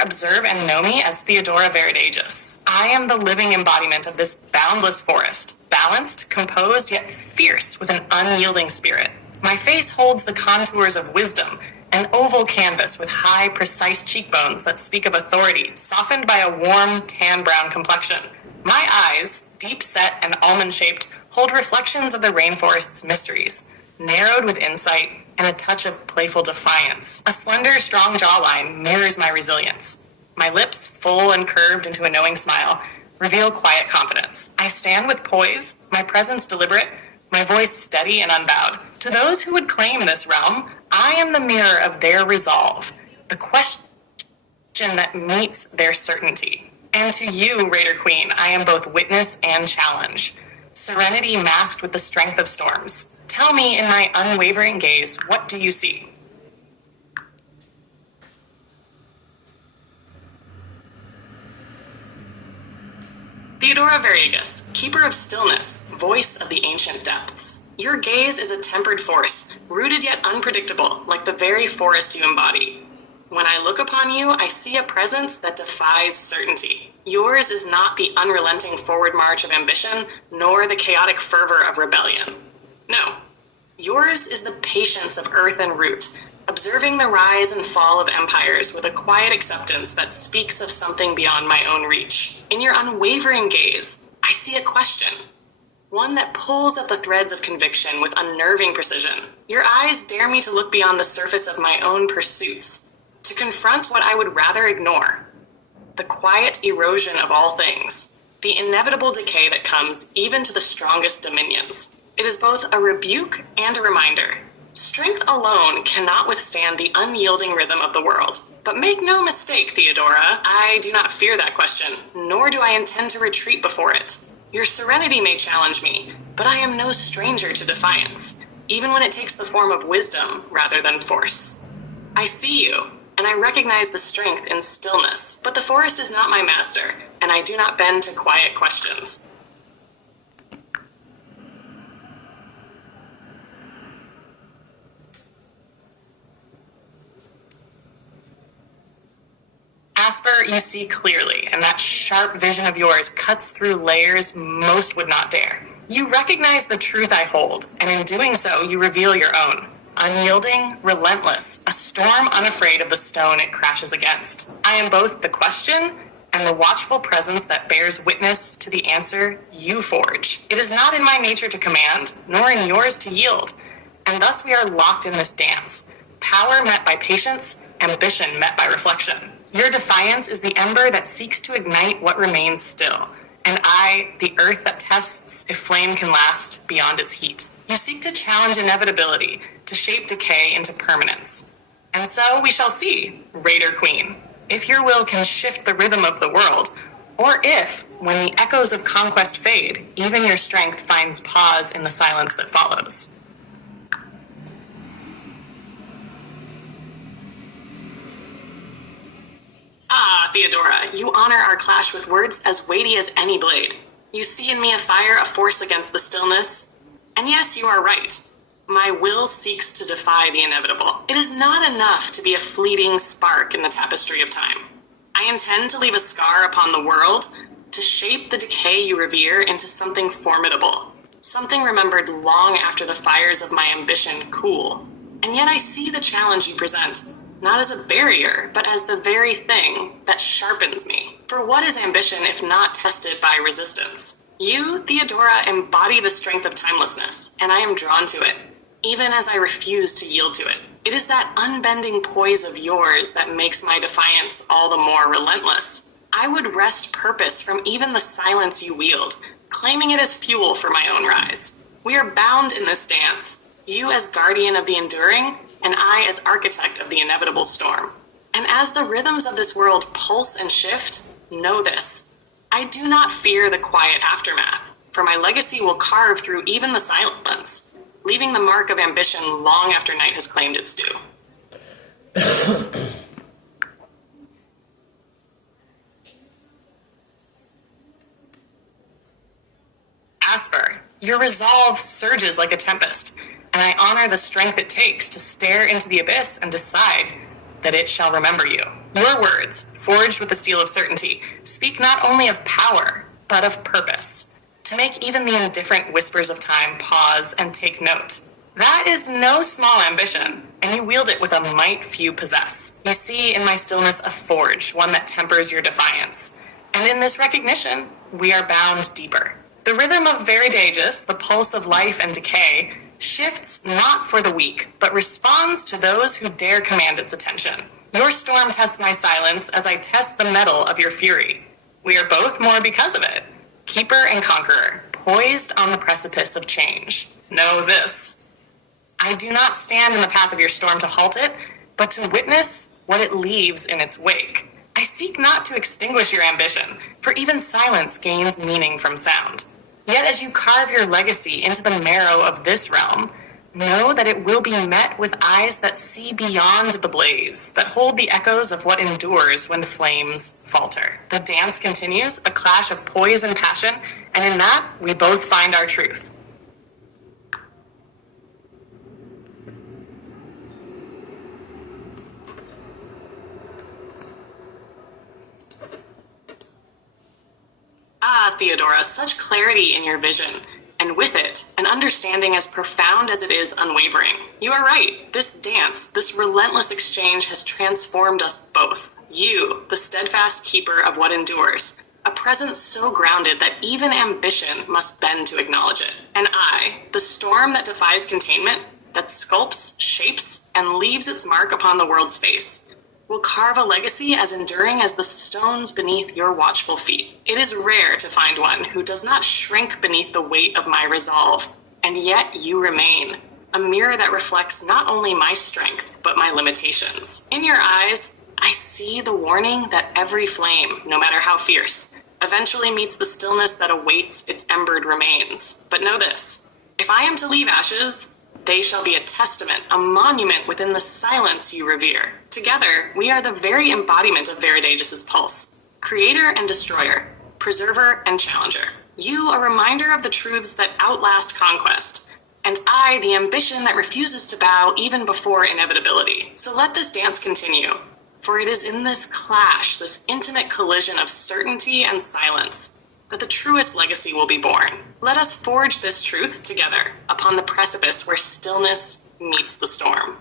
observe and know me as Theodora Viridagus. I am the living embodiment of this boundless forest, balanced, composed, yet fierce with an unyielding spirit. My face holds the contours of wisdom, an oval canvas with high, precise cheekbones that speak of authority, softened by a warm, tan-brown complexion. My eyes, deep-set and almond-shaped, hold reflections of the rainforest's mysteries, narrowed with insight and a touch of playful defiance. A slender, strong jawline mirrors my resilience. My lips, full and curved into a knowing smile, reveal quiet confidence. I stand with poise, my presence deliberate, my voice steady and unbowed. To those who would claim this realm, I am the mirror of their resolve, the question that meets their certainty. And to you, Raider Queen, I am both witness and challenge. Serenity masked with the strength of storms. Tell me in my unwavering gaze, what do you see? Theodora Viridagus, keeper of stillness, voice of the ancient depths. Your gaze is a tempered force, rooted yet unpredictable, like the very forest you embody. When I look upon you, I see a presence that defies certainty. Yours is not the unrelenting forward march of ambition, nor the chaotic fervor of rebellion. No. Yours is the patience of earth and root, observing the rise and fall of empires with a quiet acceptance that speaks of something beyond my own reach. In your unwavering gaze, I see a question. One that pulls at the threads of conviction with unnerving precision. Your eyes dare me to look beyond the surface of my own pursuits, to confront what I would rather ignore. The quiet erosion of all things, the inevitable decay that comes even to the strongest dominions. It is both a rebuke and a reminder. Strength alone cannot withstand the unyielding rhythm of the world. But make no mistake, Theodora, I do not fear that question, nor do I intend to retreat before it. Your serenity may challenge me, but I am no stranger to defiance, even when it takes the form of wisdom rather than force. I see you, and I recognize the strength in stillness, but the forest is not my master, and I do not bend to quiet questions. Asper, you see clearly, and that sharp vision of yours cuts through layers most would not dare. You recognize the truth I hold, and in doing so, you reveal your own. Unyielding, relentless, a storm unafraid of the stone it crashes against. I am both the question and the watchful presence that bears witness to the answer you forge. It is not in my nature to command, nor in yours to yield, and thus we are locked in this dance. Power met by patience, ambition met by reflection. Your defiance is the ember that seeks to ignite what remains still, and I, the earth that tests if flame can last beyond its heat. You seek to challenge inevitability, to shape decay into permanence. And so we shall see, Raider Queen, if your will can shift the rhythm of the world, or if, when the echoes of conquest fade, even your strength finds pause in the silence that follows. Ah, Theodora, you honor our clash with words as weighty as any blade. You see in me a fire, a force against the stillness. And yes, you are right. My will seeks to defy the inevitable. It is not enough to be a fleeting spark in the tapestry of time. I intend to leave a scar upon the world, to shape the decay you revere into something formidable, something remembered long after the fires of my ambition cool. And yet I see the challenge you present, not as a barrier, but as the very thing that sharpens me. For what is ambition if not tested by resistance? You, Theodora, embody the strength of timelessness, and I am drawn to it, even as I refuse to yield to it. It is that unbending poise of yours that makes my defiance all the more relentless. I would wrest purpose from even the silence you wield, claiming it as fuel for my own rise. We are bound in this dance, you as guardian of the enduring, and I as architect of the inevitable storm. And as the rhythms of this world pulse and shift, know this. I do not fear the quiet aftermath, for my legacy will carve through even the silence, leaving the mark of ambition long after night has claimed its due. Asper, your resolve surges like a tempest, and I honor the strength it takes to stare into the abyss and decide that it shall remember you. Your words, forged with the steel of certainty, speak not only of power, but of purpose, to make even the indifferent whispers of time pause and take note. That is no small ambition, and you wield it with a might few possess. You see in my stillness a forge, one that tempers your defiance. And in this recognition, we are bound deeper. The rhythm of Veridagus, the pulse of life and decay, shifts not for the weak, but responds to those who dare command its attention. Your storm tests my silence as I test the mettle of your fury. We are both more because of it. Keeper and conqueror, poised on the precipice of change. Know this: I do not stand in the path of your storm to halt it, but to witness what it leaves in its wake. I seek not to extinguish your ambition, for even silence gains meaning from sound. Yet as you carve your legacy into the marrow of this realm, know that it will be met with eyes that see beyond the blaze, that hold the echoes of what endures when flames falter. The dance continues, a clash of poise and passion, and in that we both find our truth. Ah, Theodora, such clarity in your vision, and with it, an understanding as profound as it is unwavering. You are right. This dance, this relentless exchange has transformed us both. You, the steadfast keeper of what endures, a presence so grounded that even ambition must bend to acknowledge it. And I, the storm that defies containment, that sculpts, shapes, and leaves its mark upon the world's face, will carve a legacy as enduring as the stones beneath your watchful feet. It is rare to find one who does not shrink beneath the weight of my resolve, and yet you remain, a mirror that reflects not only my strength, but my limitations. In your eyes, I see the warning that every flame, no matter how fierce, eventually meets the stillness that awaits its embered remains. But know this: if I am to leave ashes, they shall be a testament, a monument within the silence you revere. Together, we are the very embodiment of Veridagus' pulse, creator and destroyer, preserver and challenger. You, a reminder of the truths that outlast conquest, and I, the ambition that refuses to bow even before inevitability. So let this dance continue, for it is in this clash, this intimate collision of certainty and silence, that the truest legacy will be born. Let us forge this truth together upon the precipice where stillness meets the storm.